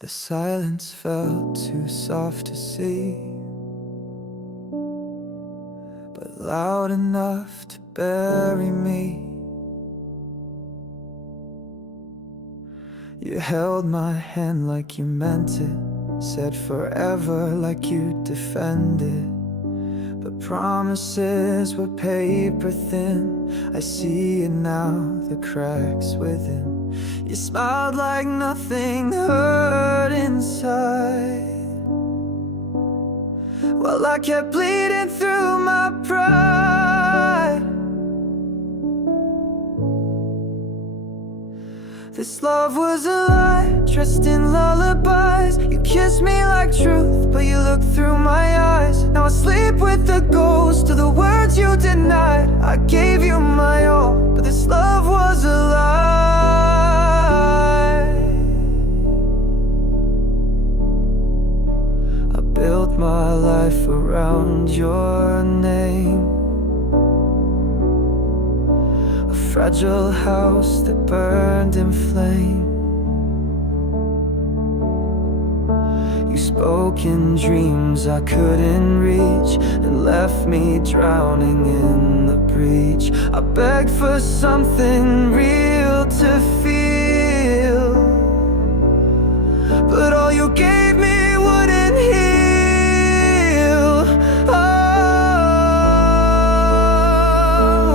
The silence felt too soft to see, but loud enough to bury me. You held my hand like you meant it, said forever like you'd defend it. But promises were paper thin. I see it now, the cracks within. You smiled like nothing hurt inside, while I kept bleeding through my pride. This love was a lie, dressed in lullabies. You kissed me like truth, but you looked through my eyes. Now I sleep with the ghost of the words you denied. I gave you my all, but this love was a lie. I built my life around your name, a fragile house that burned in flame. You spoke in dreams I couldn't reach, and left me drowning in the breach. I begged for something real to feel, but all you gave me wouldn't heal.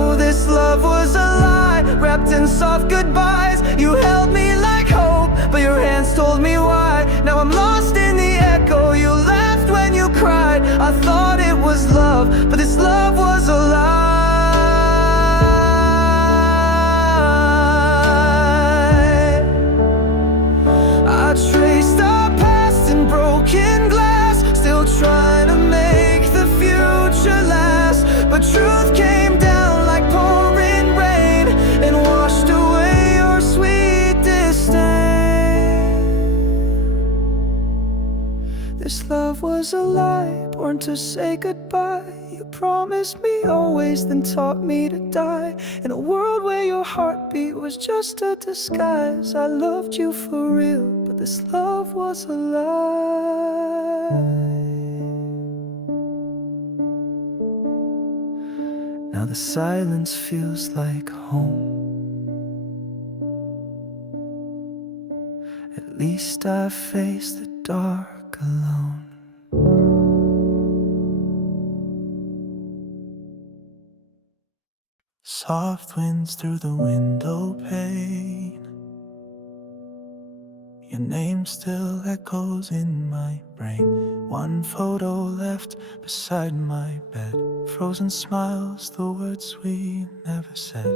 Oh, this love was a lie, wrapped in soft goodbyes. You held me like hope, but your hands told me why. Now I'm lost in the echo. You laughed when you cried. I thought it was love, but this love was a lie. I traced our past in broken glass, still trying to make the future last. But truth came down like pouring rain and washed away your sweet disdain. This love was a lie, born to say goodbye. You promised me always, then taught me to die. In a world where your heartbeat was just a disguise. I loved you for real, but this love was a lie. Now the silence feels like home. At least I faced the dark alone. Soft winds through the window pane. Your name still echoes in my brain. One photo left beside my bed. Frozen smiles, the words we never said.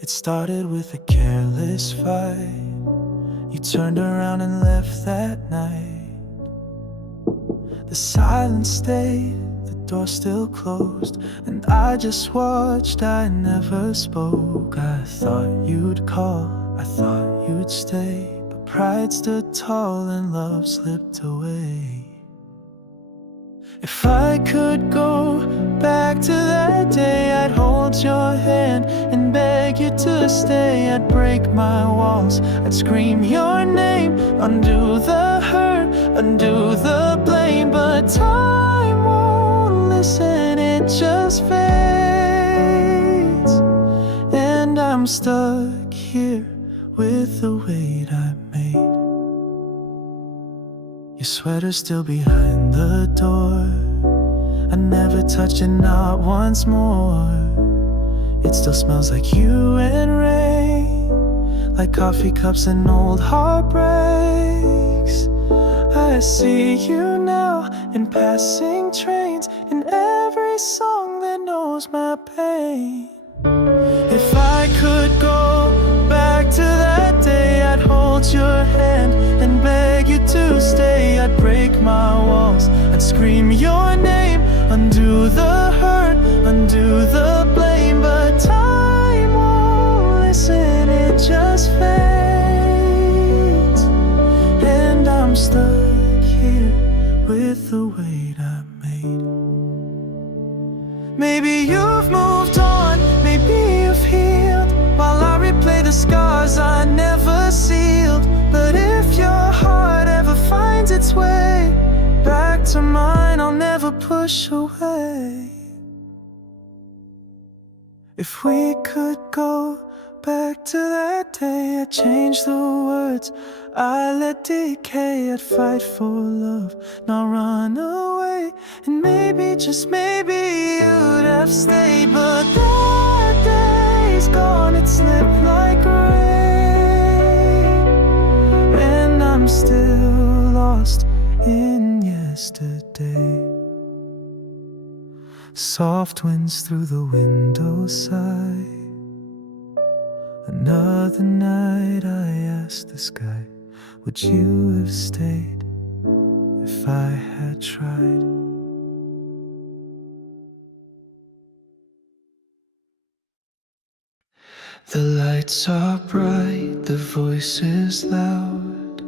It started with a careless fight. You turned around and left that night. The silence stayed, the door still closed, and I just watched, I never spoke. I thought you'd call, I thought you'd stay, but pride stood tall and love slipped away. If I could go back to that day, I'd hold your hand and beg you to stay. I'd break my walls, I'd scream your name, undo the hurt, undo the blame. But time won't listen, it just fades, and I'm stuck here with the weight I made. Your sweater's still behind the door. I never touched it, not once more. It still smells like you and rain, like coffee cups and old heartbreaks. I see you now in passing trains, in every song that knows my pain. If I could go back to that day, I'd hold your hand and beg you to stay. I'd break my walls, I'd scream your name, undo the hurt, undo the blame. But time won't listen, it just fades, and I'm stuck here with the weight I made. Maybe you've moved on, maybe you've healed, while I replay the scars I never sealed. But push away. If we could go back to that day, I'd change the words, I'd let decay. I'd fight for love, not run away. And maybe, just maybe, you'd have stayed. But that day's gone, it slipped like rain, and I'm still lost in yesterday. Soft winds through the window sigh. Another night I asked the sky, would you have stayed if I had tried? The lights are bright, the voice is loud,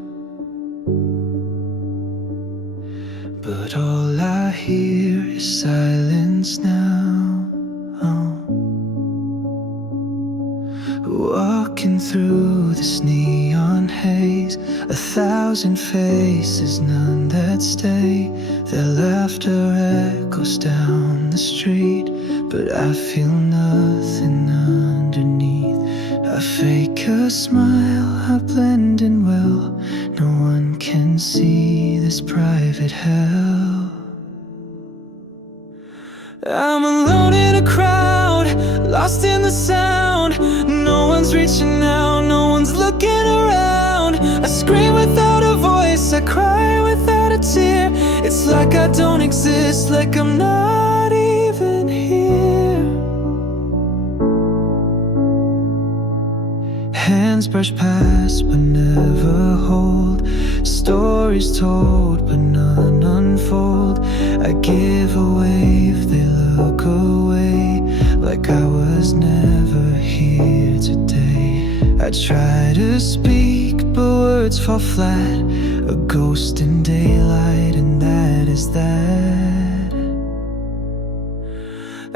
but all I hear is silence now. Walking through this neon haze, 1,000 faces, none that stay. Their laughter echoes down the street, but I feel nothing underneath. I fake a smile, I blend in well. No one can see this private hell. I'm alone in a crowd, lost in the sound. No one's reaching out, no one's looking around. I scream without a voice, I cry without a tear. It's like I don't exist, like I'm not even here. Hands brush past but never hold. Stories told but none unfold. I give a wave, they look away, like I was never here today. I try to speak but words fall flat. A ghost in daylight, and that is that.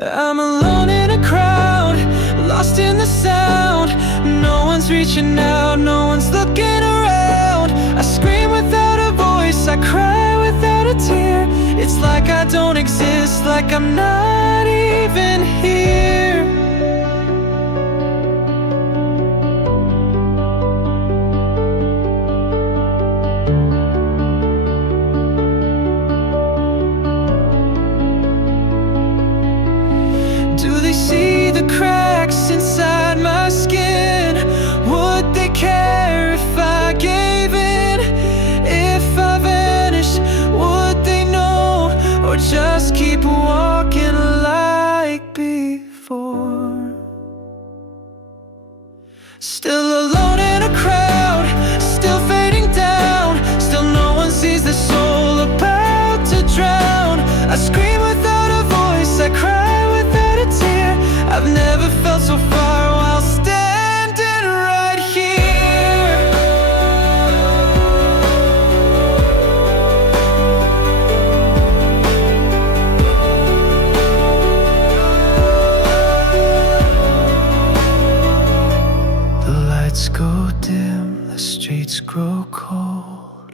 I'm alone in a crowd, lost in the sound. No one's reaching out, no one's looking around. I scream without a voice, I cry without a tear. It's like I don't exist, like I'm not even here. Do they see the cracks inside my skin? Would they care if I gave in? If I vanished, would they know? Or just keep walking like before? Still alone in a crowd, still fading down. Still no one sees the soul about to drown. I scream without a voice, I cry without a tear. I've never felt so far while standing right here. The lights go dim, the streets grow cold,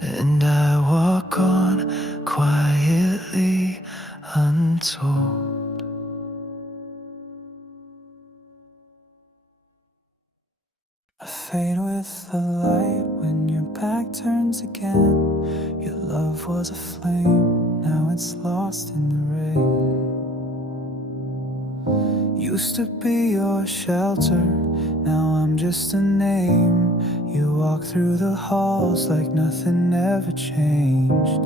and I walk on quietly, untold. I fade with the light when your back turns again. Your love was a flame, now it's lost in the rain. Used to be your shelter, now I'm just a name. You walk through the halls like nothing ever changed.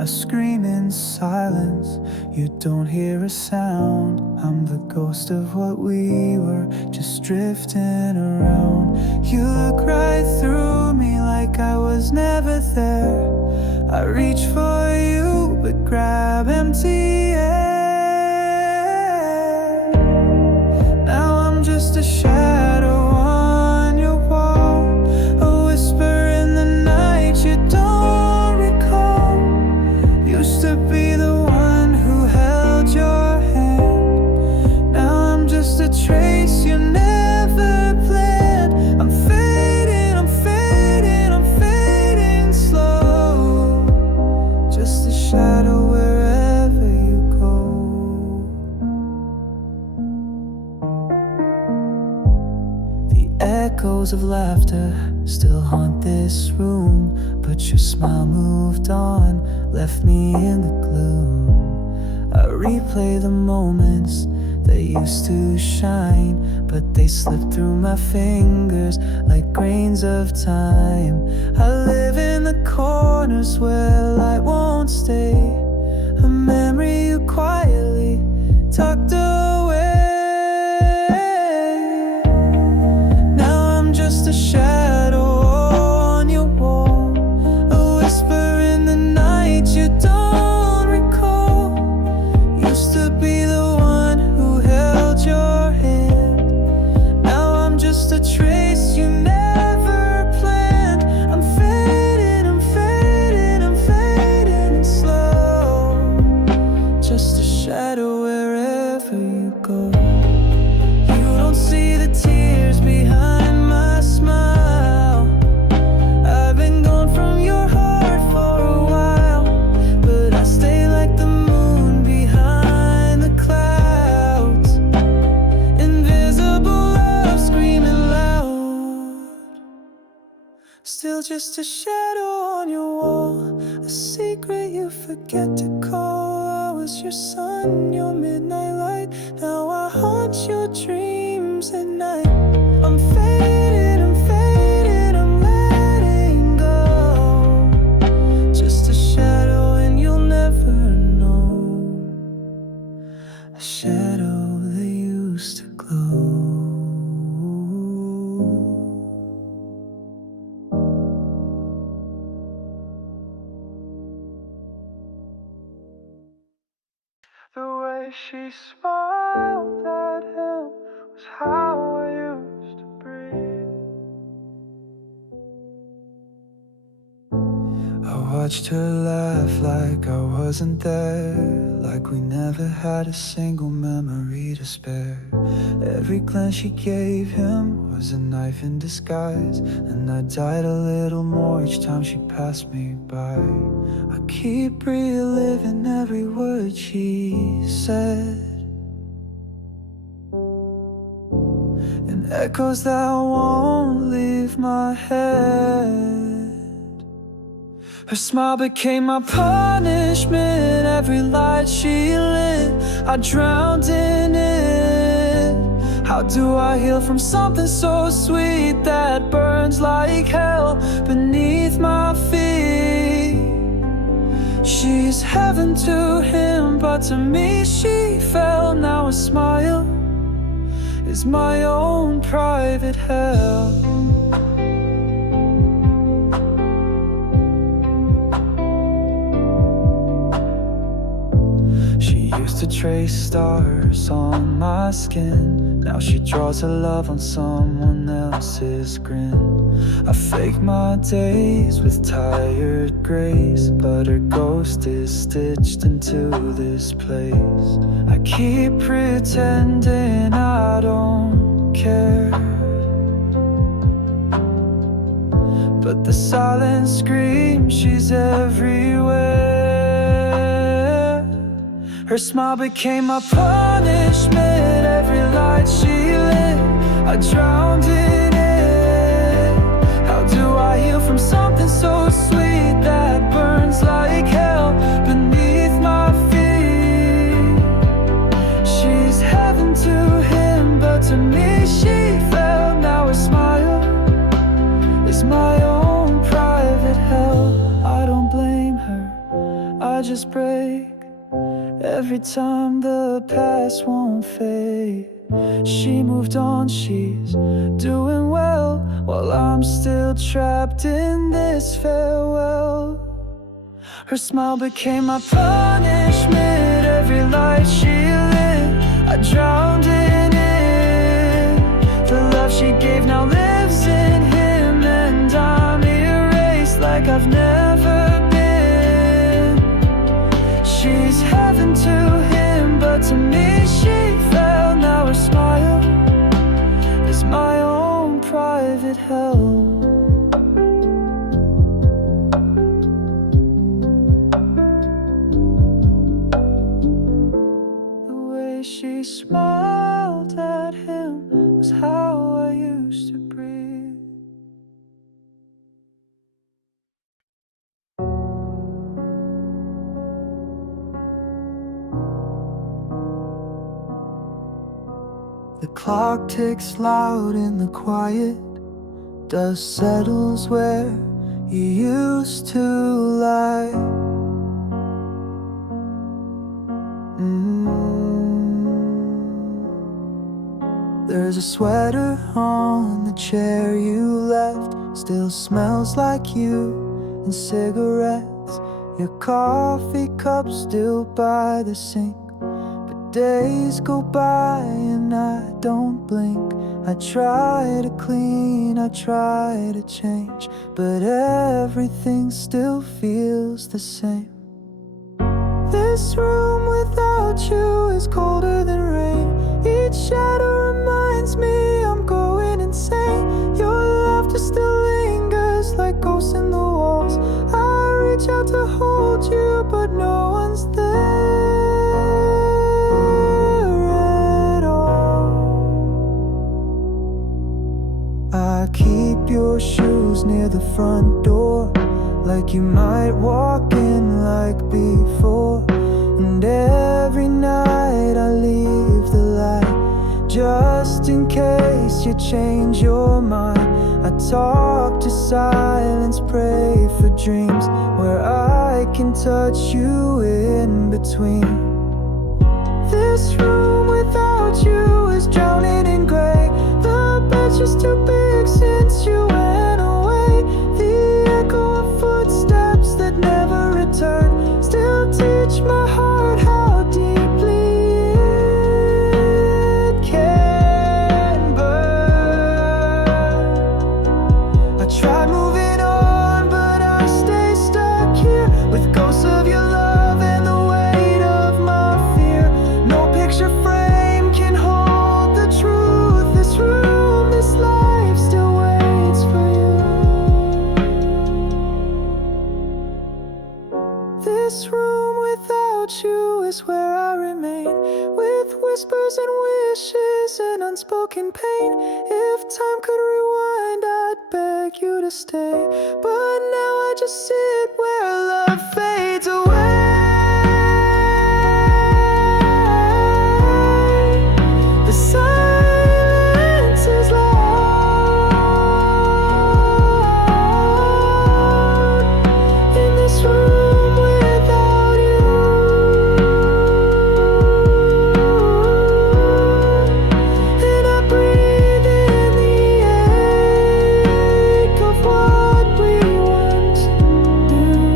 I scream in silence, you don't hear a sound. I'm the ghost of what we were, just drifting around. You look right through me like I was never there. I reach for you but grab empty air. Now I'm just a shadow on your wall, a whisper in the night you don't recall. Used to be the one who held your hand. Now I'm just a trace you never planned. I'm fading, I'm fading, I'm fading slow. echoes of laughter still haunt this room, but your smile moved on, left me in the gloom. I replay the moments that used to shine, but they slip through my fingers like grains of time. I live in the corners where light won't stay, a memory you quietly tucked away. Now I'm just a shadow on your wall, a whisper in the night you don't recall. Used to be the one who held your hand, now I'm just a trace you never planned. I'm fading, I'm fading, I'm fading slow, just a shadow wherever you go. You don't see the tears behind my smile. I've been gone from your heart for a while, but I stay like the moon behind the clouds. Invisible love screaming loud, still just a shadow on your wall, a secret you forget to call. I was your sun, your midnight light, now I haunt your dreams at night. I'm faded, I'm faded, I'm letting go, just a shadow and you'll never know, a shadow that used to glow. The way she smiled at him was how I used to breathe. I watched her laugh like I wasn't there, like we never had a single memory to spare. Every glance she gave him was a knife in disguise, and I died a little more each time she passed me by. I keep reliving every word she said, in echoes that won't leave my head. Her smile became my punishment, every light she lit, I drowned in it. How do I heal from something so sweet that burns like hell beneath my feet? She's heaven to him, but to me she fell. Now a smile is my own private hell. She used to trace stars on my skin, now she draws her love on someone else's grin. I fake my days with tired grace, but her ghost is stitched into this place. I keep pretending I don't care, but the silence screams she's everywhere. Her smile became my punishment, every light she lit, I drowned in it. How do I heal from something so sweet that burns like hell beneath my feet? She's heaven to him, but to me she fell. Now her smile is my own private hell. I don't blame her, I just break every time the past won't fade. She moved on, she's doing well, while I'm still trapped in this farewell. Her smile became my punishment, every light she lit, I drowned in it. The love she gave now lives in him, and I'm erased like I've never been. She's heaven to him, but to me she fell. Now her smile is my own private hell. The way she smiled at him was how I used to breathe. The clock ticks loud in the quiet. Dust settles where you used to lie. There's a sweater on the chair you left, still smells like you and cigarettes. Your coffee cup still by the sink, but days go by and I don't blink. I try to clean, I try to change, but everything still feels the same. This room without you is colder than rain. Each shadow reminds me I'm going insane. Your laughter still lingers like ghosts in the walls. I reach out to hold you, but no one's there at all. I keep your shoes near the front door, like you might walk in like before. And every night I leave the light, just in case you change your mind. I talk to silence, pray for dreams where I can touch you in between. This room without you is drowning in gray. The bed's just too big since you went away. The echo of footsteps that never return still teach my heart how deeply it can burn. I try moving on, but I stay stuck here with ghosts of your love and the weight of my fear. No picture frame can hold the truth. This room, this life still waits for you. This room without you is where I remain, with whispers and wishes and unspoken pain. If time could rewind, I'd beg you to stay, but now I just sit where love fades away. The silence is loud in this room without you. And I breathe in the ache of what we once knew.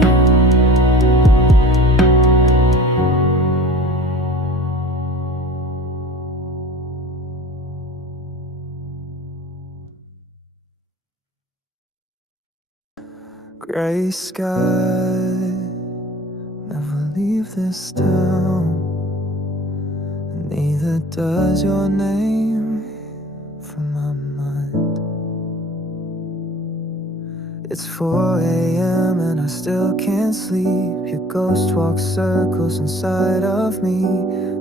Gray sky, never leave this town. Neither does your name from my mind. It's 4 a.m. and I still can't sleep. Your ghost walks circles inside of me.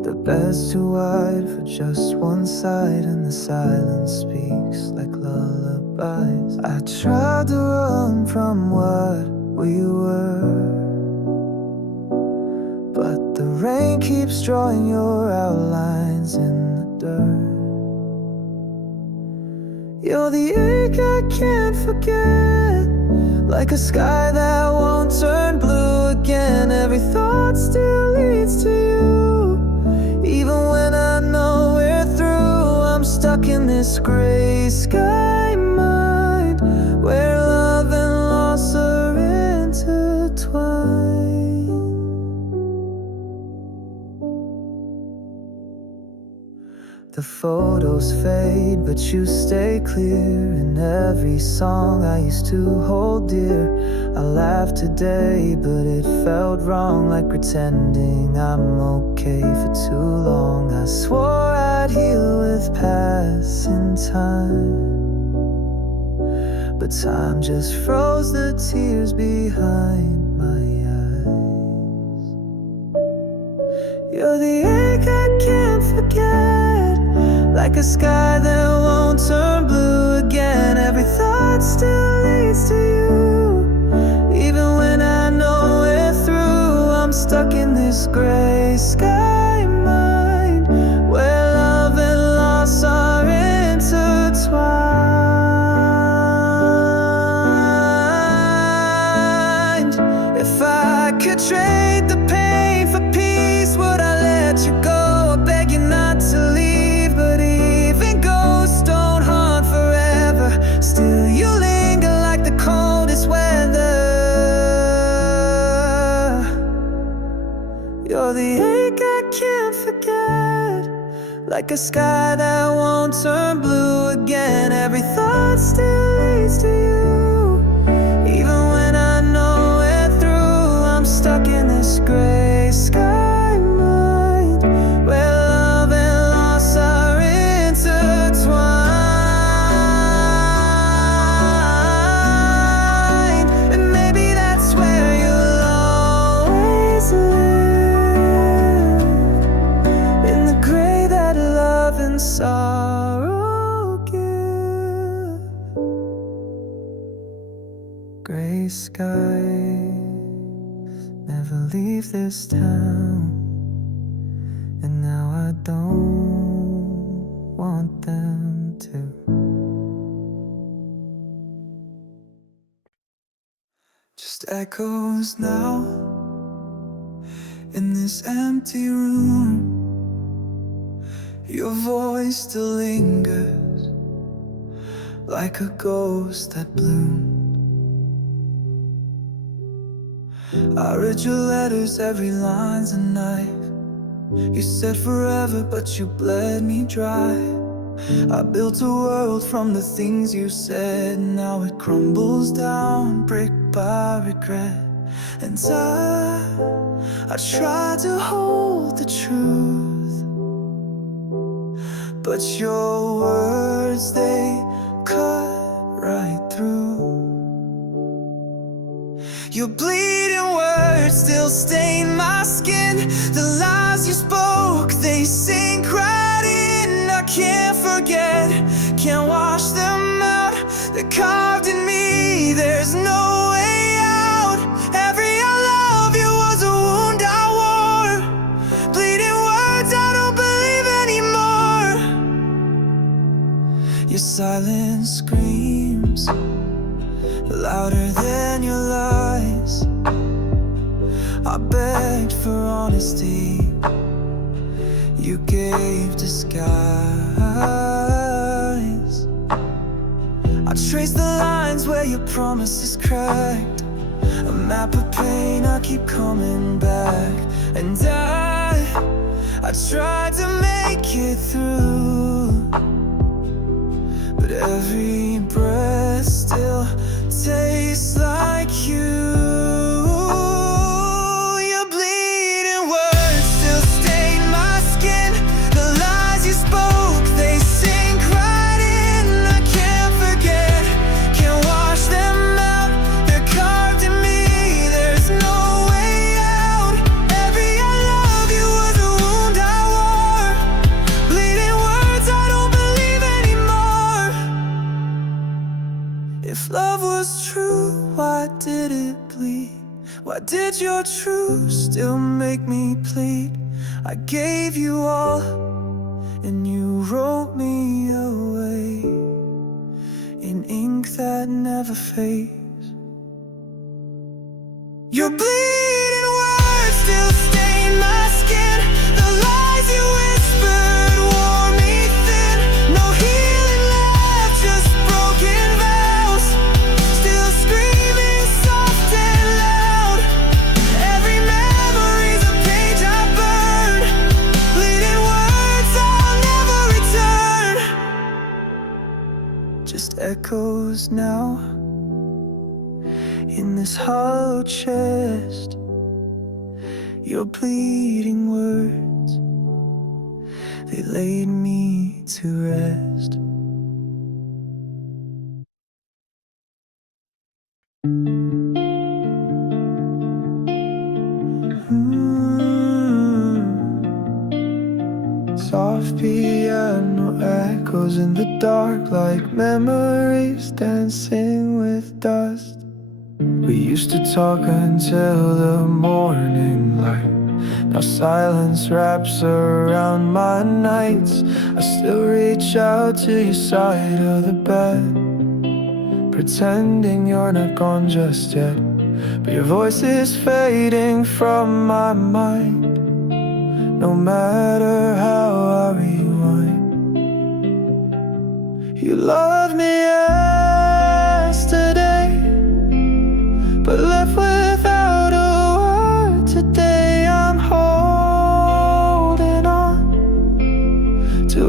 The bed's too wide for just one side, and the silence speaks like lullabies. I tried to run from what we were, but the rain keeps drawing your outlines in the dirt. You're the ache I can't forget, like a sky that won't turn blue again. Every thought still leads to you, even when I know we're through. I'm stuck in this gray sky mind, where love and loss are intertwined. The photos fade, but you stay clear in every song I used to hold dear. I laughed today, but it felt wrong, like pretending I'm okay for too long. I swore I'd heal with passing time, but time just froze the tears behind my eyes. You're the ache I can't forget, like a sky that won't turn blue again. Every thought still leads to you, even when I know we're through. I'm stuck in this gray sky mind, where love and loss are like a sky that won't turn blue again. Every thought still leads to you, even when I know it through. I'm stuck in this gray sky mind, where love and loss are intertwined. And maybe that's where you'll always live, in the gray that love and sorrow give. Gray skies never leave this town, and now I don't want them to. Just echoes now in this empty room. Your voice still lingers like a ghost that bloomed. I read your letters, every line's a knife. You said forever, but you bled me dry. I built a world from the things you said. Now it crumbles down, brick by regret. And I tried to hold the truth, but your words, they cut right through. Your bleeding words still stain my skin. The lies you spoke, they sink right in. I can't forget, can't wash them out. They're carved in me, there's no way out. Every I love you was a wound I wore. Bleeding words I don't believe anymore. Your silence screams louder than your lies. I begged for honesty, you gave disguise. I traced the lines where your promises cracked, a map of pain, I keep coming back. And I tried to make it through, but every breath still tastes like you. Your bleeding words still stain my skin. The lies you spoke, they sink right in. I can't forget, can't wash them out. They're carved in me, there's no way out. Every I love you was a wound I wore. Bleeding words I don't believe anymore. If love was true, why did it bleed? Why did your truth still make me plead? I gave you all, and you wrote me away in ink that never fades. Your bleeding words still stain my skin. The lies you whispered wore me thin. No healing left, just broken vows, still screaming soft and loud. Every memory's a page I burned. Bleeding words I'll never return, just echoes now in this hollow chest. Your bleeding words, they laid me to rest. Soft piano echoes in the dark, like memories dancing with dust. We used to talk until the morning light. Now silence wraps around my nights. I still reach out to your side of the bed, pretending you're not gone just yet. But your voice is fading from my mind, no matter how I rewind. You loved me yesterday, but left without a word today. I'm holding on to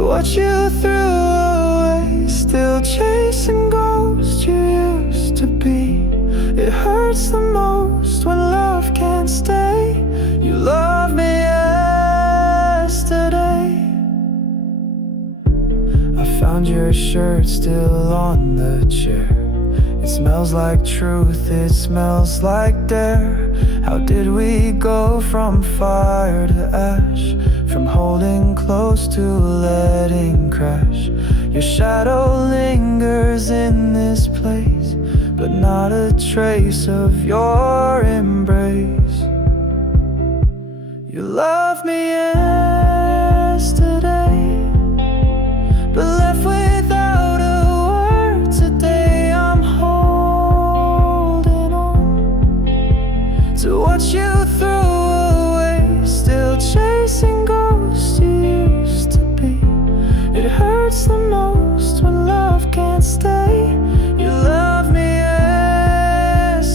your shirt still on the chair. It smells like truth, it smells like dare. How did we go from fire to ash, from holding close to letting crash? Your shadow lingers in this place, but not a trace of your embrace. You love me yesterday, but left without a word today. I'm holding on to what you threw away, still chasing ghosts you used to be. It hurts the most when love can't stay. You love me yesterday.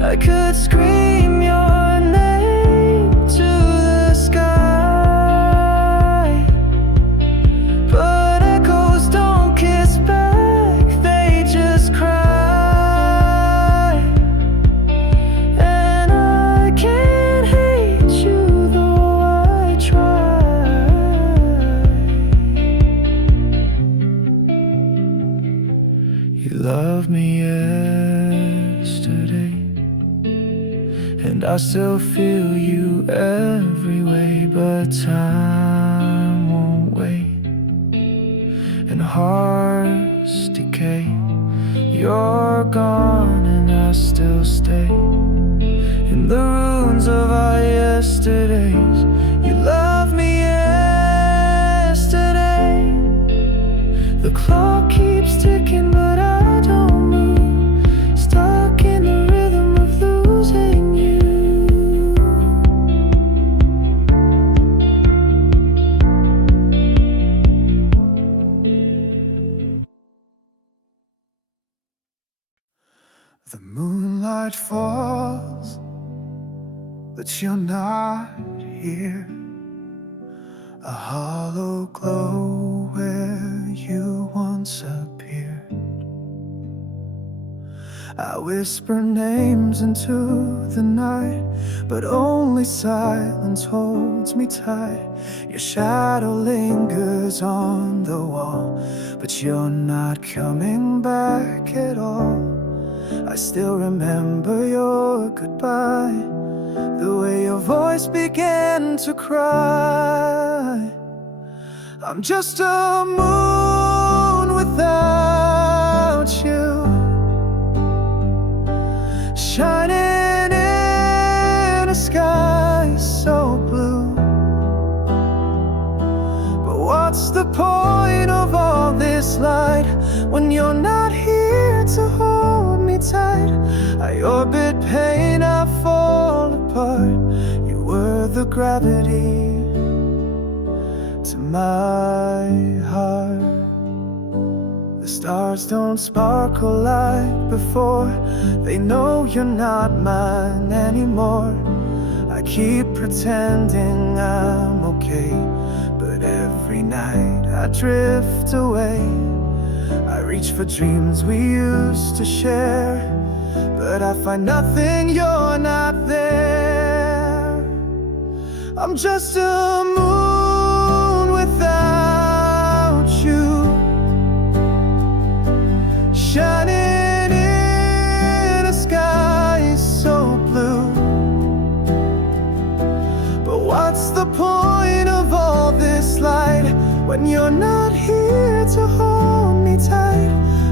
I could scream your name to the sky, but echoes don't kiss back, they just cry. And I can't hate you though I try. You love me yesterday, and I still feel you every way, but time won't wait, and hearts decay. You're gone and I still stay in the ruins of our yesterdays. You love me yesterday. The clock keeps ticking but I don't move, stuck in the rhythm of losing you. The moonlight falls, but you're not here. A hollow glow where you once appeared. I whisper names into the night, but only silence holds me tight. Your shadow lingers on the wall, but you're not coming back at all. I still remember your goodbye, the way your voice began to cry. I'm just a moon without you, shining in a sky so blue. But what's the point of all this light when you're not here to hold me tight? I orbit pain, I fall apart. You were the gravity to my heart. The stars don't sparkle like before, they know you're not mine anymore. I keep pretending I'm okay, but every night I drift away. I reach for dreams we used to share, but I find nothing, you're not there. I'm just a moon without you, shining in a sky so blue. But what's the point of all this light when you're not here to hold me tight?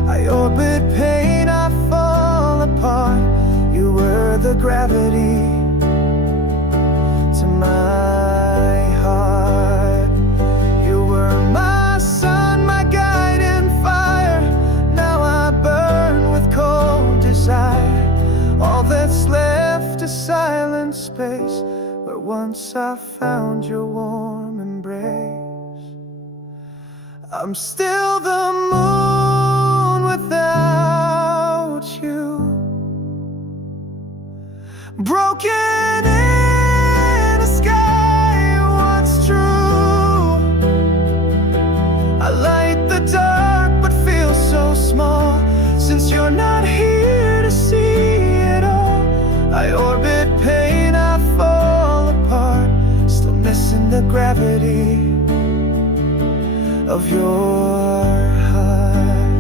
I orbit pain, I fall apart. You were the gravity to my heart. You were my sun, my guiding fire. Now I burn with cold desire. All that's left is silent space, where once I found your warm embrace. I'm still the moon without you, broken in a sky once true. I light the dark but feel so small, since you're not here to see it all. I orbit pain, I fall apart, still missing the gravity of your heart.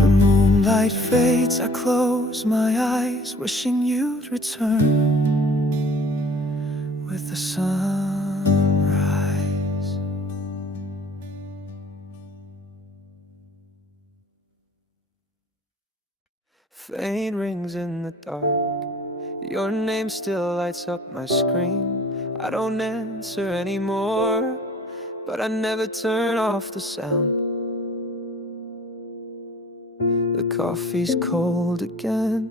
The moonlight fades, I close my eyes, wishing you'd return with the sunrise. Faint rings in the dark, your name still lights up my screen. I don't answer anymore, but I never turn off the sound. The coffee's cold again,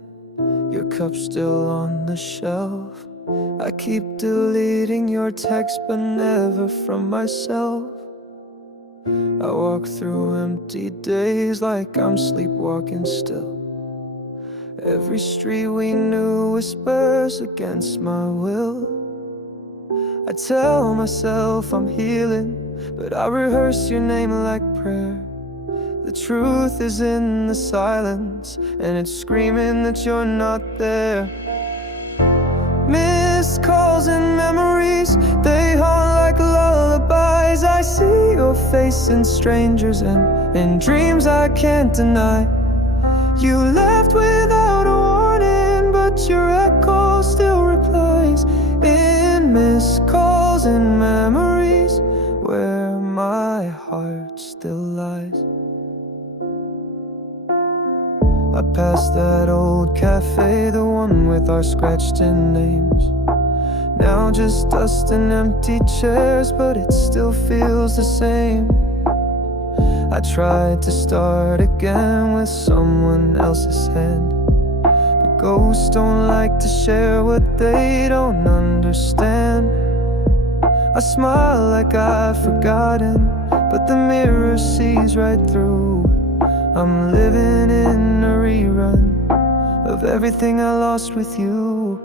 your cup's still on the shelf. I keep deleting your text, but never from myself. I walk through empty days like I'm sleepwalking still. Every street we knew whispers against my will. I tell myself I'm healing, but I rehearse your name like prayer. The truth is in the silence, and it's screaming that you're not there. Missed calls and memories, they haunt like lullabies. I see your face in strangers and in dreams I can't deny. You left without a warning, but your echo still replies in missed calls and memories, where my heart still lies. I passed that old cafe, the one with our scratched-in names. Now just dust and empty chairs, but it still feels the same. I tried to start again with someone else's hand, but ghosts don't like to share what they don't understand. I smile like I've forgotten, but the mirror sees right through. I'm living in a rerun of everything I lost with you.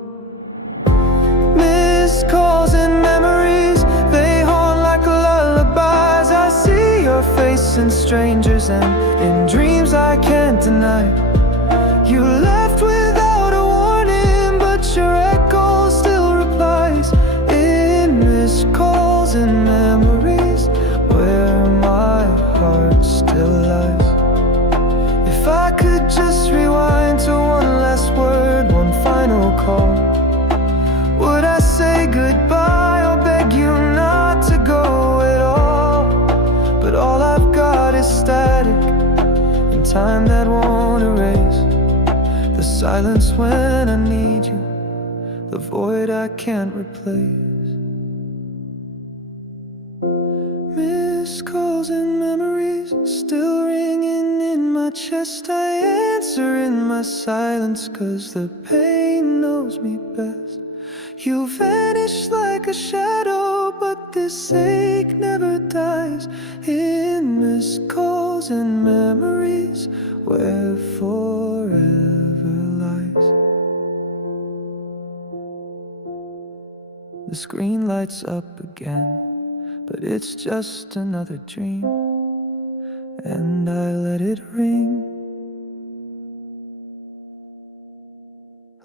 Missed calls and memories, they haunt like lullabies. I see your face in strangers and in dreams I can't deny. You left without a warning, but your echo still replies in missed calls and memories, where my heart still lies. If I could just rewind to one last word, one final call, would I say goodbye or beg you not to go at all? But all I've got is static and time that won't erase the silence when I need you, the void I can't replace. Missed calls and memories still ringing in my chest. I answer in my silence, 'cause the pain knows me best. You vanish like a shadow, but this ache never dies in missed calls and memories, where forever lies. The screen lights up again, but it's just another dream, and I let it ring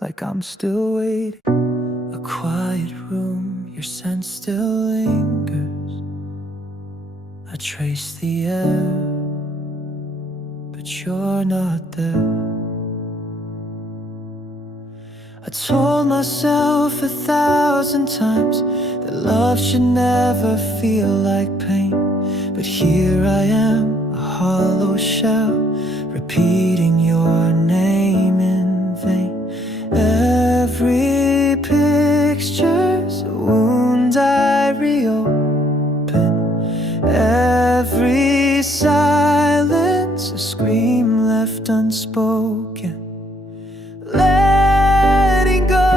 like I'm still waiting. A quiet room, your scent still lingers. I trace the air, but you're not there. I told myself 1,000 times that love should never feel like pain, but here I am, a hollow shell, repeating your name in vain. Every picture's a wound I reopen, every silence a scream left unspoken. Letting go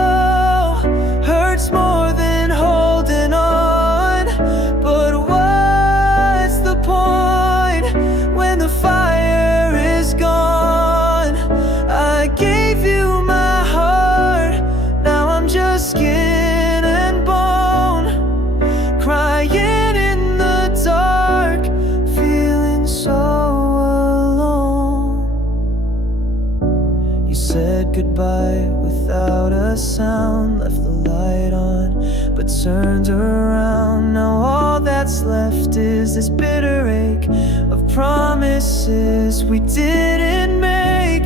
hurts more than holding on, but what's the point when the fire is gone? I gave you my heart, now I'm just skin and bone, crying in the dark, feeling so alone. You said goodbye without a sound, left the light on, but turned around. Now all that that's left is this bitter ache of promises we didn't make.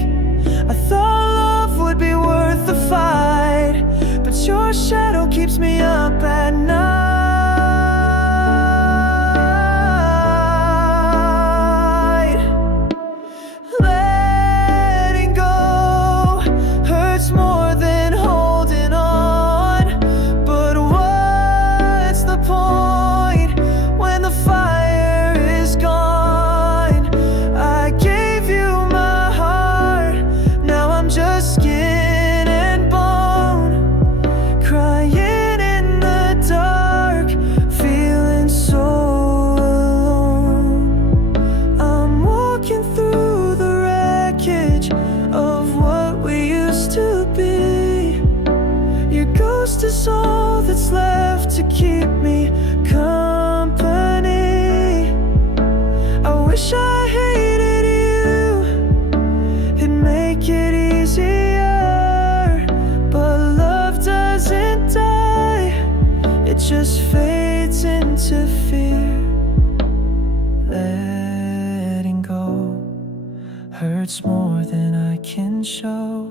I thought love would be worth the fight, but your shadow keeps me up at night. Letting go hurts more than holding on, but what's the point when the fire is gone? I gave you my heart, now I'm just skin and bone, crying in the dark, feeling so alone. I'm walking through the wreckage of what we used to be. Your ghost is all that's left to keep me company. I wish I hated you, it'd make it easier, but love doesn't die, it just fades into fear. Letting go hurts more than I can show,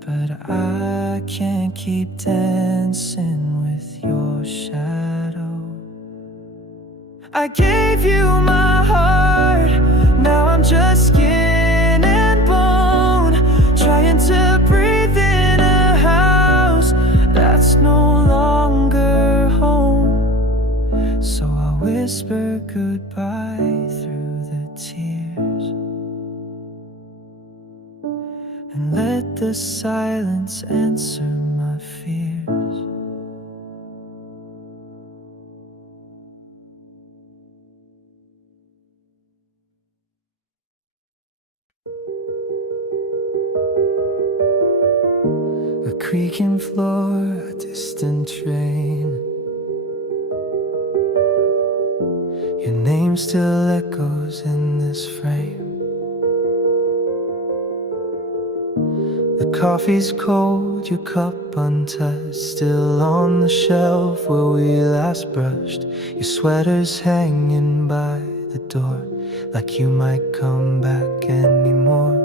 but I can't keep dancing with your shadow. I gave you my heart, now I'm just skin and bone, trying to breathe in a house that's no longer home. So I whisper goodbye through the tears and let the silence answer my fears. A creaking floor, a distant train. Your name still echoes in this frame. The coffee's cold, your cup untouched, still on the shelf where we last brushed. Your sweater's hanging by the door, like you might come back anymore.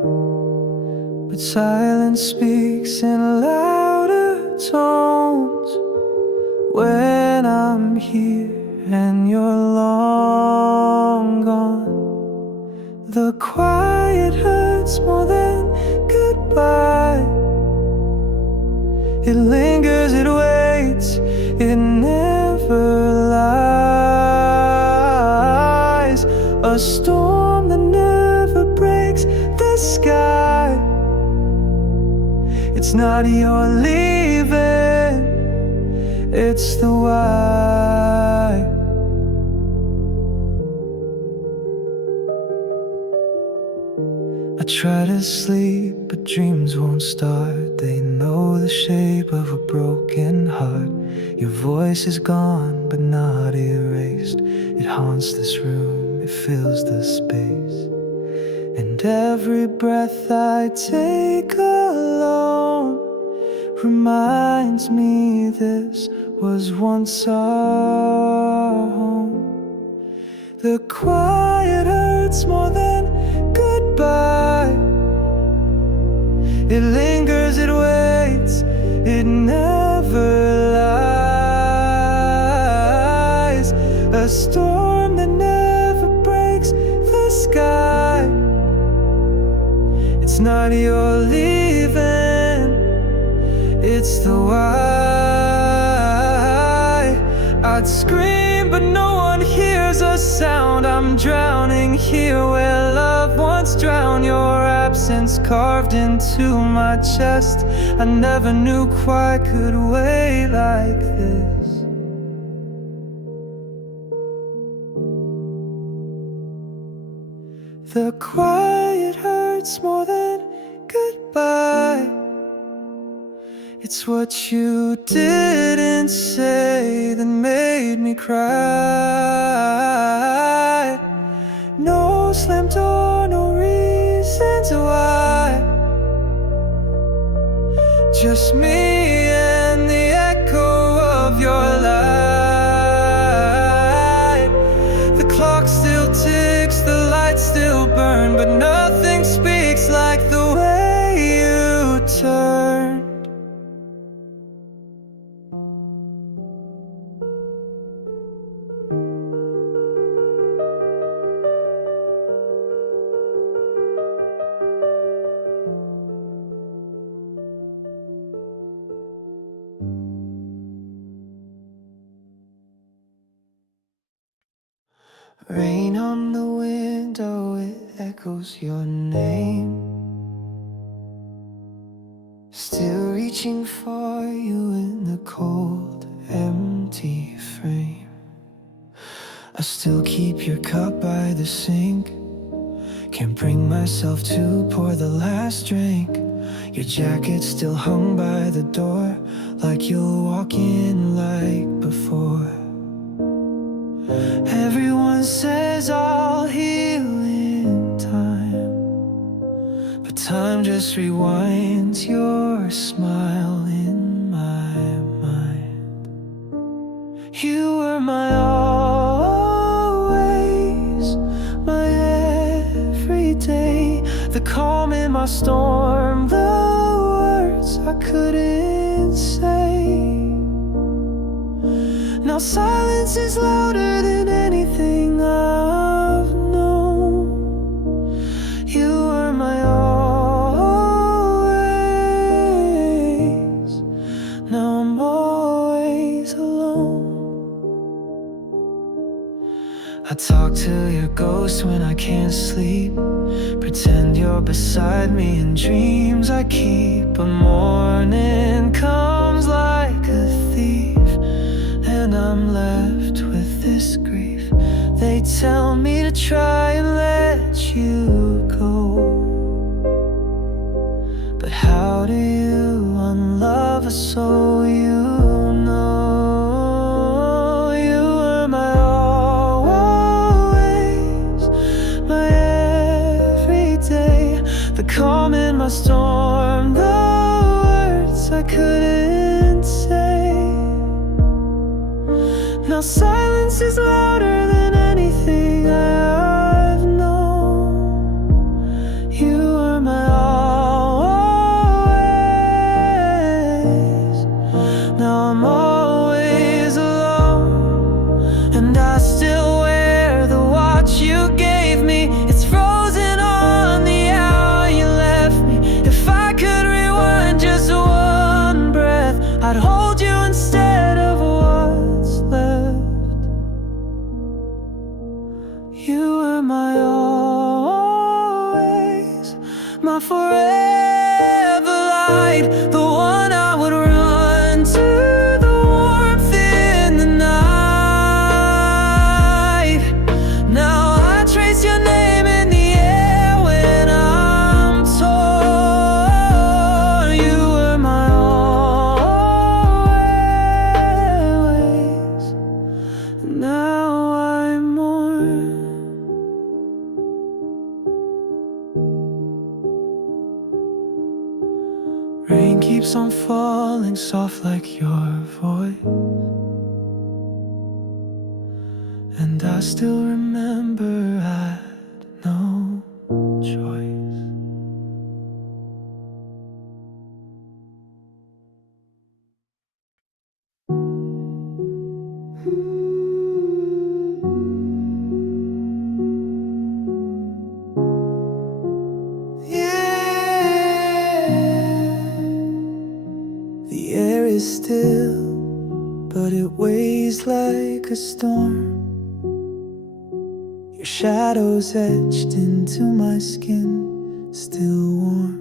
But silence speaks in louder tones when I'm here and you're long gone. The quiet hurts more than goodbye. It lingers, it waits, it never lies. A storm that never breaks the sky. It's not your leaving, it's the why. I try to sleep, but dreams won't start. They know the shape of a broken heart. Your voice is gone, but not erased. It haunts this room, it fills the space. And every breath I take alone reminds me this was once our home. The quiet hurts more than goodbye. It lingers, it waits, it never lies. A storm that never breaks the sky. It's not your leaving, it's the why. I'd scream, but no one hears a sound. I'm drowning here where love once drowned. Your absence carved into my chest. I never knew quiet could weigh like this. The quiet hurts more than goodbye. It's what you didn't say that made me cry. No slam door, no reasons why. Just me and the echo of your lies. knows your name, still reaching for you in the cold, empty frame. I still keep your cup by the sink, can't bring myself to pour the last drink. Your jacket still hung by the door, like you'll walk in like before. Everyone says I'll heal in time, but time just rewinds your smile in my mind. You were my always, my everyday, the calm in my storm, the words I couldn't say. Now silence is louder than anything I've known. You were my always, now I'm always alone. I talk to your ghost when I can't sleep, pretend you're beside me in dreams I keep. But morning comes like a thief, and I'm left with this grief. They tell me to try and let you go, but how do you unlove a soul you know? You were my always, my everyday, the calm in my storm, the words I couldn't say. Now silence is louder than anything I've known. You were my always, now I'm always alone. And I still wear the watch you gave me, it's frozen on the hour you left me. If I could rewind just one breath, I'd hold you instead of what's left. You were my always, my forever light, the one I would run to, the warmth in the night. Now I trace your name in the air when I'm torn. You were my always, now I'm mourn. Rain keeps on falling soft like your voice, and I still remember I had no choice. The air is still, but it weighs like a storm. Your shadow's etched into my skin, still warm.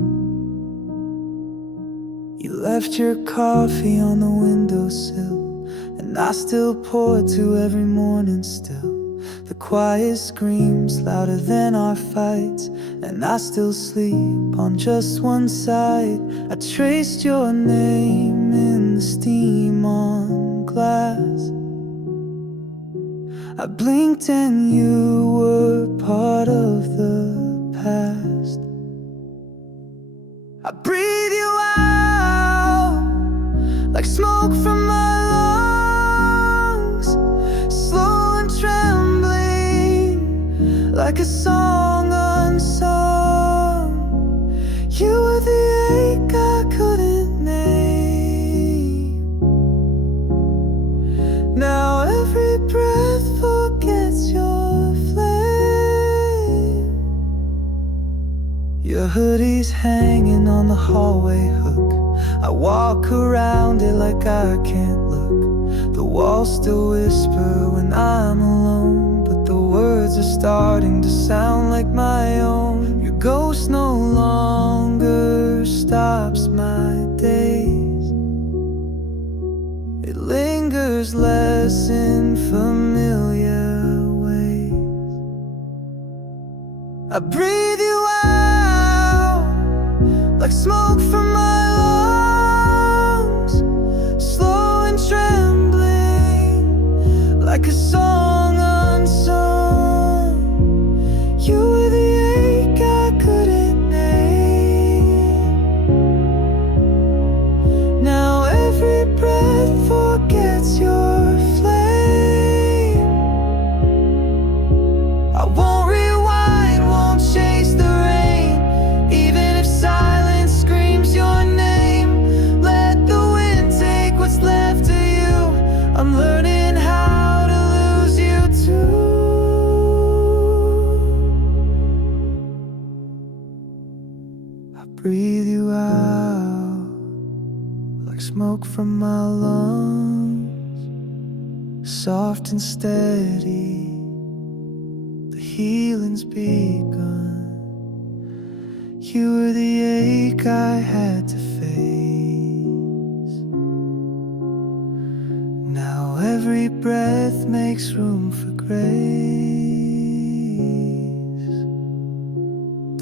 You left your coffee on the windowsill, and I still pour to every morning still. The quiet screams louder than our fights, and I still sleep on just one side. I traced your name in the steam on glass. I blinked and you were part of the past. I breathe you out like smoke from my lungs, slow and trembling like a song unsung. You were the ache I couldn't name. Now every breath forgets your flame. Your hoodie's hanging on the hallway hook. I walk around it like I can't look. The walls still whisper when I'm alone, but the words are starting to sound like my own. ghost no longer stops my days. It lingers less in familiar ways. I breathe you out like smoke from my lungs, slow and trembling like a song unsung. You were the ache I couldn't name. Now every breath forgets your flame. I won't rewind, won't chase the rain, even if silence screams your name. Let the wind take what's left of you. I'm learning how to lose you too. I breathe you out like smoke from my lungs, soft and steady. The healing's begun. You were the ache I had to face. Now every breath makes room for grace.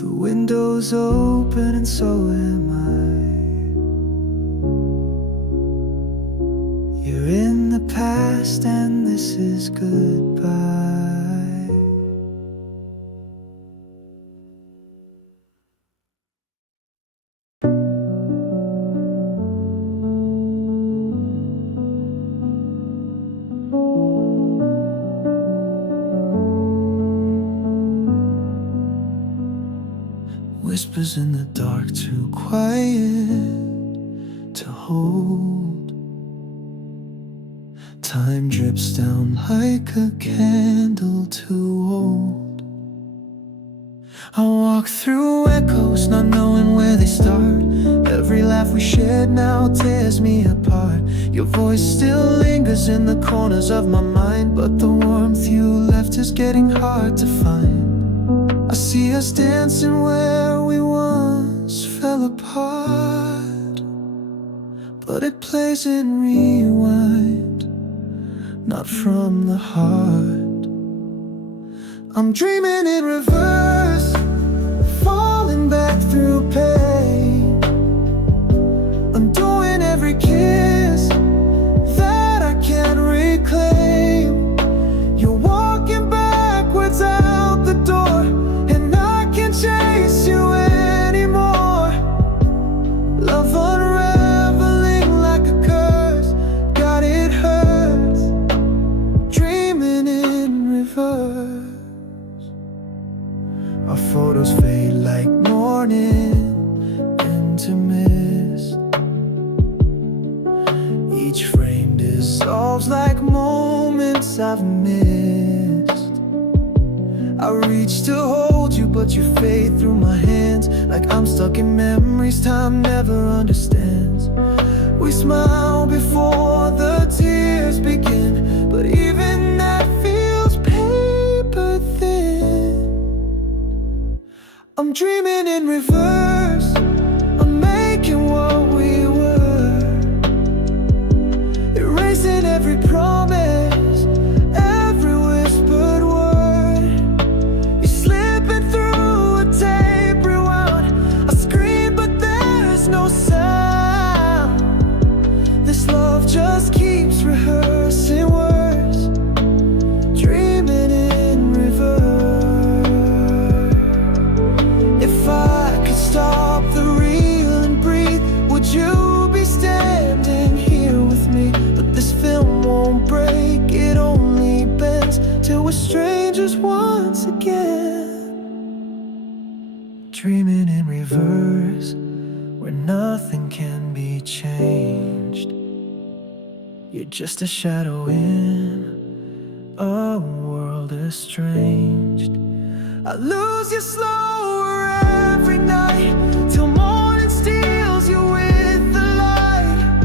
The window's open and so am I. You're in the past and this is goodbye. Whispers in the dark, too quiet to hold. Time drips down like a candle too old. I walk through echoes, not knowing where they start. Every laugh we shared now tears me apart. Your voice still lingers in the corners of my mind, but the warmth you left is getting hard to find. I see us dancing where we once fell apart, but it plays in rewind, not from the heart. I'm dreaming in reverse, falling back through pain, undoing every kiss that I can't reclaim. You're walking backwards out the door, and I can't chase you anymore. Love unraveling like a curse, God, it hurts. Dreaming in reverse. Our photos fade like morning into mist. Each frame dissolves like moments I've missed. I reach to hold you, but you fade through my hands, like I'm stuck in memories time never understands. We smile before the tears begin, but even that feels paper thin. I'm dreaming in reverse, I'm making what we were, erasing every promise, every whispered word. You're slipping through a tape rewound. I scream but there's no sound. This love just keeps rehearsing words. Dreaming in reverse. If I could stop the reel and breathe, would you be standing here with me? But this film won't break, it only bends till we're strangers once again. Dreaming in reverse, where nothing can be changed. You're just a shadow in a world estranged. I lose you slower every night, till morning steals you with the light.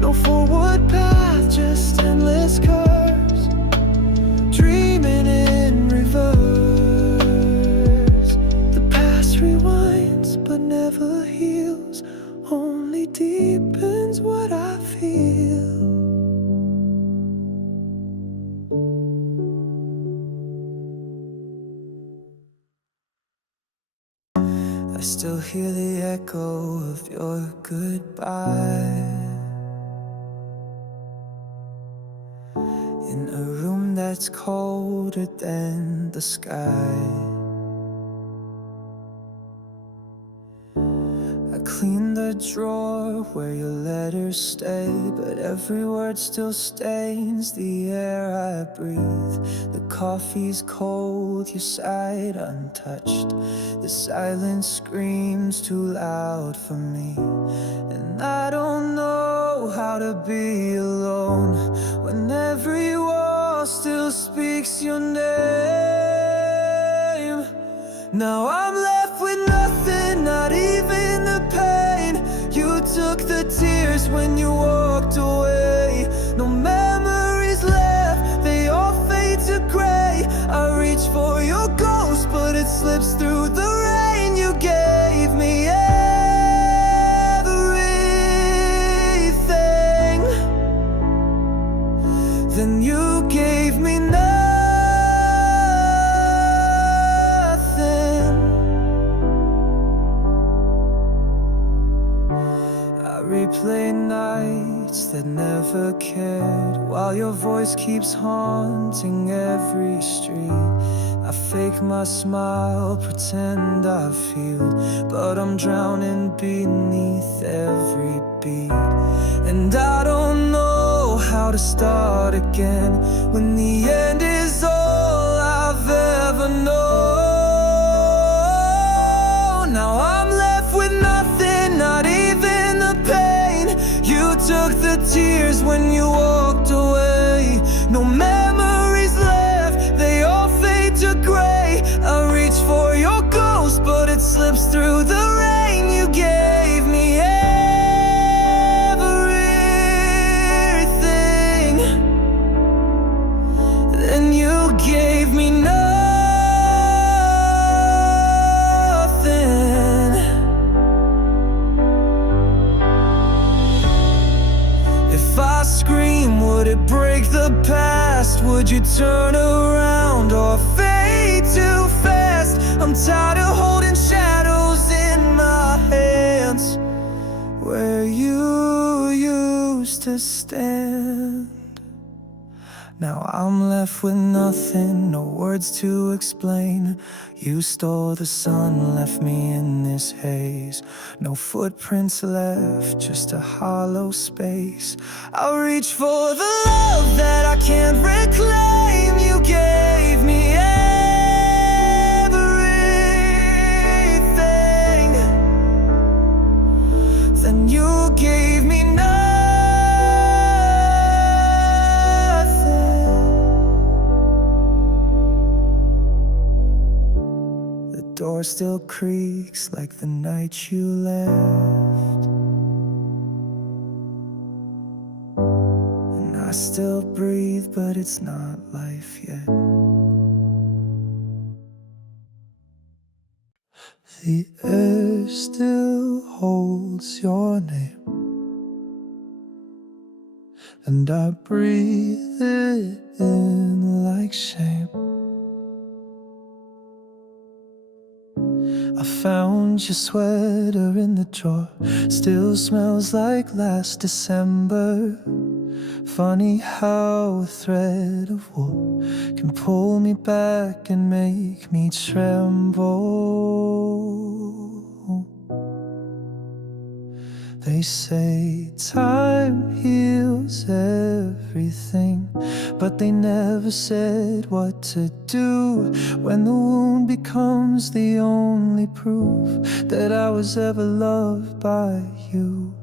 No forward path, just endless curves. Dreaming in reverse. The past still hear the echo of your goodbye in a room that's colder than the sky. I clean the drawer where your letters stay, but every word still stains the air I breathe. The coffee's cold, your side untouched. The silence screams too loud for me, and I don't know how to be alone when every wall still speaks your name. Now I'm left with nothing, not even the pain. You took the tears when you walked away. No memories left, they all fade to gray. I reach for your ghost, but it slips through the rain. You gave me everything, then you gave me nothing. I replay nights that never cared, while your voice keeps haunting every street. I fake my smile, pretend I've healed, but I'm drowning beneath every beat. And I don't know how to start again when the end is all I've ever known. Now I'm left with nothing, not even the pain. You took the tears when you walked away. No memories left, they all fade to gray. I reach for your ghost, but it slips through the rain. You gave me everything, then you gave me nothing. If I scream, would it break the past? Would you turn around or fade too fast? I'm tired of holding shadows in my hands where you used to stand. Now I'm left with nothing, no words to explain. You stole the sun, left me in this haze. No footprints left, just a hollow space. I'll reach for the love that I can't reclaim. You gave me everything, then you gave me nothing. The door still creaks like the night you left, and I still breathe, but it's not life yet. The air still holds your name, and I breathe it in like shame. I found your sweater in the drawer, still smells like last December. Funny how a thread of wool can pull me back and make me tremble. They say time heals everything, but they never said what to do when the wound becomes the only proof that I was ever loved by you.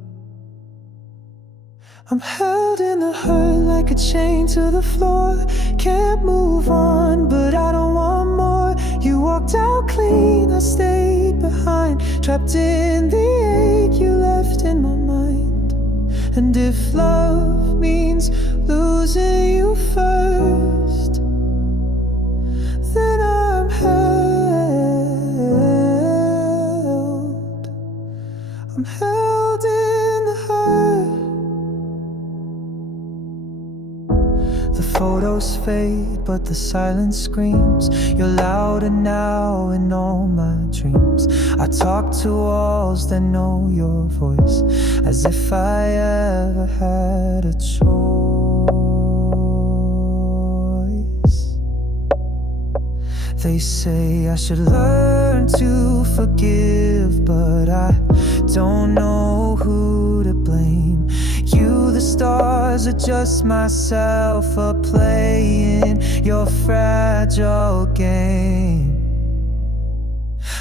I'm held in the hurt like a chain to the floor. Can't move on, but I don't want more. You walked out clean, I stayed behind, trapped in the ache you left in my mind. And if love means losing you first, then I'm held. I'm held in the hurt. The photos fade, but the silence screams. You're louder now in all my dreams. I talk to walls that know your voice, as if I ever had a choice. They say I should learn to forgive, but I don't know who to blame. You, the stars, are just myself, playing your fragile game.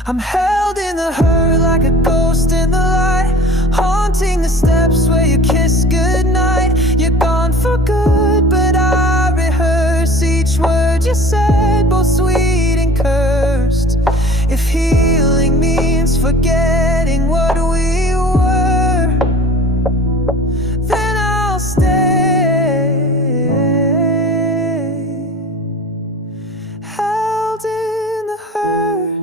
I'm held in the hurt like a ghost in the light, haunting the steps where you kiss goodnight. You're gone for good, but I rehearse each word you said, both sweet and cursed. If healing means forgetting what we were, then I'll stay, held in the hurt.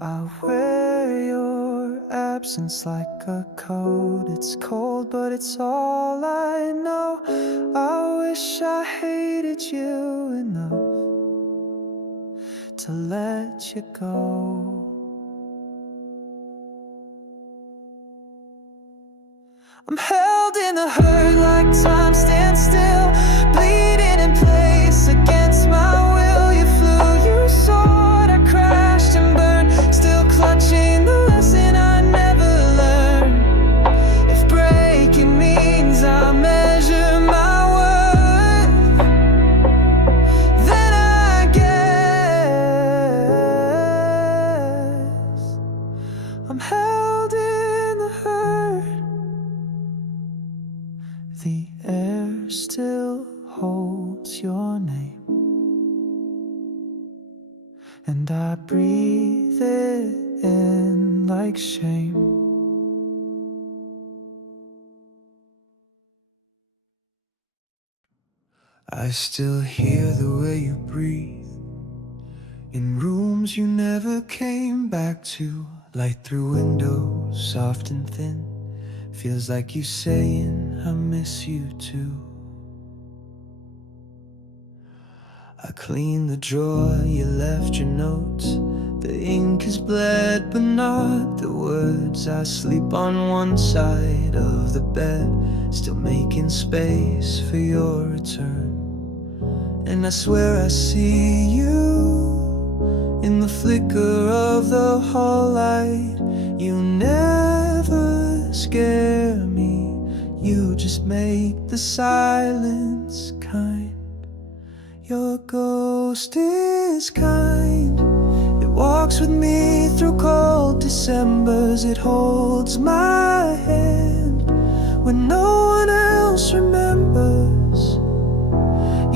I wear your absence like a coat. It's cold, but it's all I know. I wish I hated you enough to let you go. I'm held in the hurt like time stands still, bleeding in place against my will. You flew, you soared, I crashed and burned, still clutching the lesson I never learned. If breaking means I measure my worth, then I guess I'm held in the hurt. The air still holds your name, and I breathe it in like shame. I still hear the way you breathe in rooms you never came back to. Light through windows, soft and thin, feels like you saying I miss you too. I clean the drawer, you left your notes. The ink is bled, but not the words. I sleep on one side of the bed, still making space for your return. And I swear I see you in the flicker of the hall light. You never scare me, you just make the silence kind. Your ghost is kind. It walks with me through cold Decembers. It holds my hand when no one else remembers.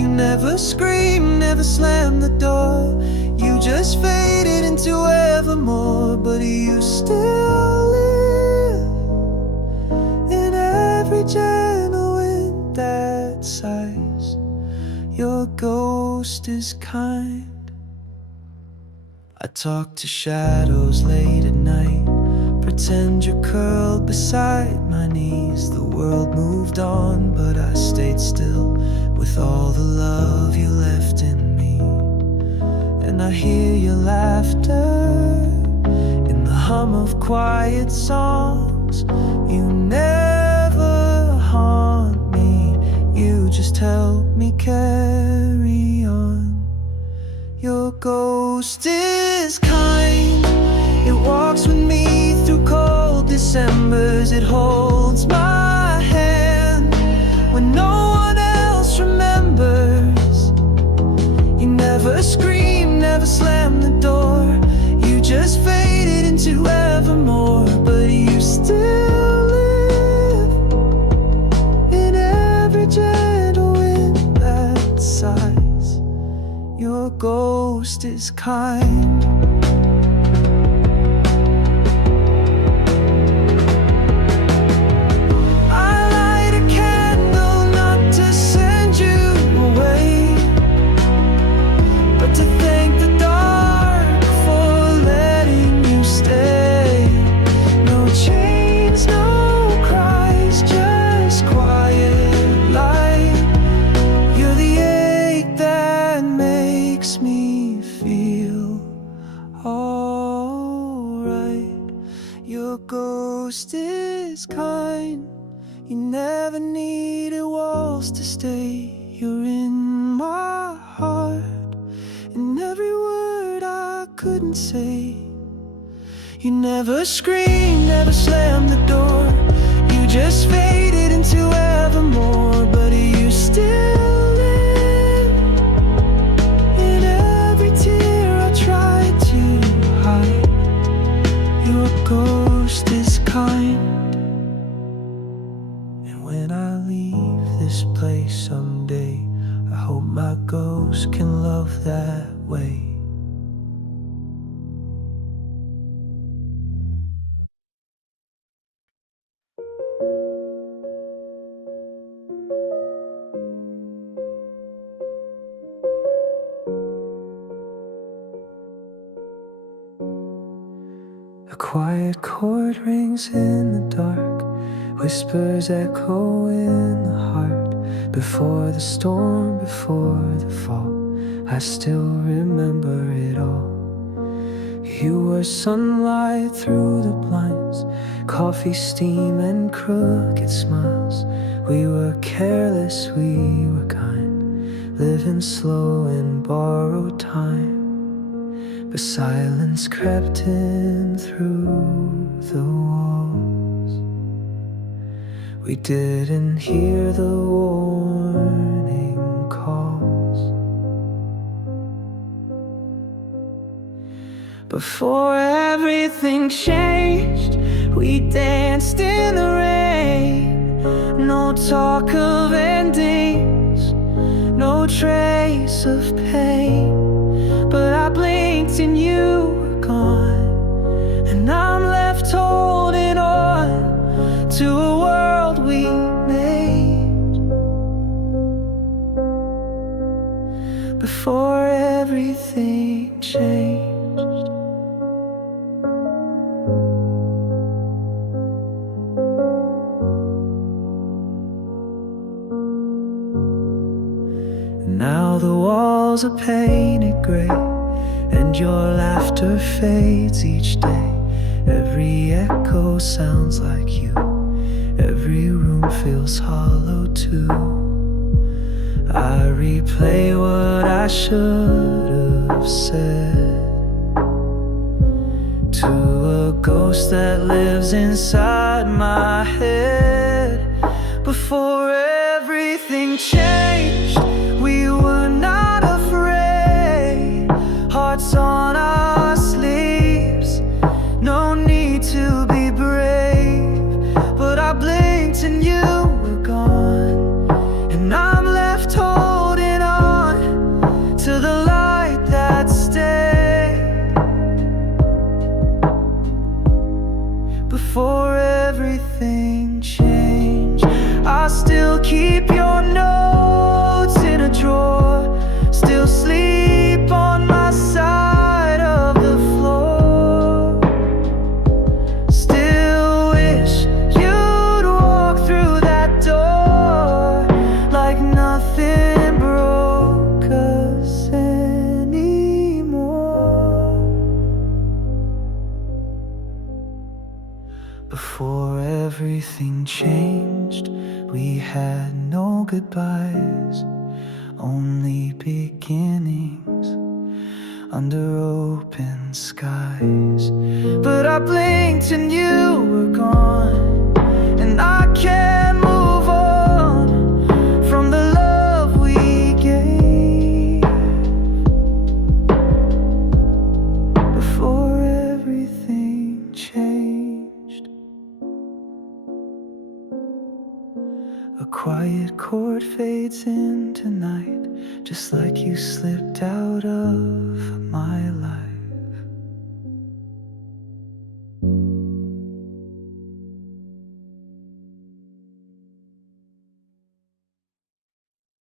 You never scream, never slam the door. You just faded into evermore, but you still live in every gentle wind that sighs. Your ghost is kind. I talk to shadows late at night, pretend you're curled beside my knees. The world moved on, but I stayed still with all the love you left in me. And I hear your laughter in the hum of quiet songs. You never haunt me, you just help me carry on. Your ghost is kind. It walks with me through cold Decembers. It holds my hand when no one else remembers. You never scream, never slam the door. You just faded into evermore, but you still live in every gentle wind that sighs. Your ghost is kind. Chains, no cries, just quiet light. Your ghost is kind. You never needed walls to stay. You're in my heart, in every word I couldn't say. You never screamed, never slammed the door. You just faded into evermore. But you still live in every tear I tried to hide. Your ghost is kind. And when I leave this place someday, I hope my ghost can love that way. A quiet chord rings in the dark, whispers echo in the heart. Before the storm, before the fall, I still remember it all. You were sunlight through the blinds, coffee, steam, and crooked smiles. We were careless, we were kind, living slow in borrowed time. But silence crept in through the walls. We didn't hear the warning calls. Before everything changed, we danced in the rain. No talk of endings, no trace of pain. But I blinked and you were gone, and I'm left holding on to a world we made. Before everything changed. Now the walls are painted gray, and your laughter fades each day. Every echo sounds like you, every room feels hollow too. I replay what I should have said to a ghost that lives inside my head. Before everything changed, we were not afraid. Hearts on our sleeves, no need to be brave. But I blinked and you were gone, and I'm left holding on to the light that stayed. Before everything changed, I still keep your notes in a drawer, still sleep on my side of the floor, still wish you'd walk through that door like nothing broke us anymore. Before everything changed, we had no goodbyes, only beginnings under open skies. But I blinked and you were gone, and I can't move on from the love we gave. Before everything changed. A quiet chord fades into night, just like you slipped out of my life.